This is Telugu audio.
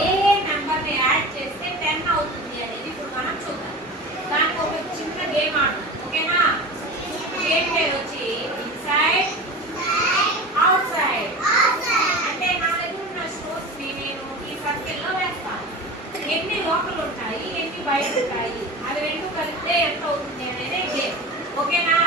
ఏ నెంబర్ని యాడ్ చేస్తే 10 అవుతుంది అనేది ఇప్పుడు మనం చూద్దాం. దానికి ఒక చిన్న గేమ్ ఆడదాం, ఓకేనా? గేమ్ పేరు వచ్చి ఇన్సైడ్ అవుట్ సైడ్. అంటే నా దగ్గర ఉన్న స్టోన్స్ ని నేను ఈ సర్కిల్లో వేస్తాను. ఎన్ని లోపల ఉంటాయి, ఎన్ని బయట ఉంటాయి, అవి రెండు కలిపితే ఎంత అవుతుంది అనేది గేమ్, ఓకేనా?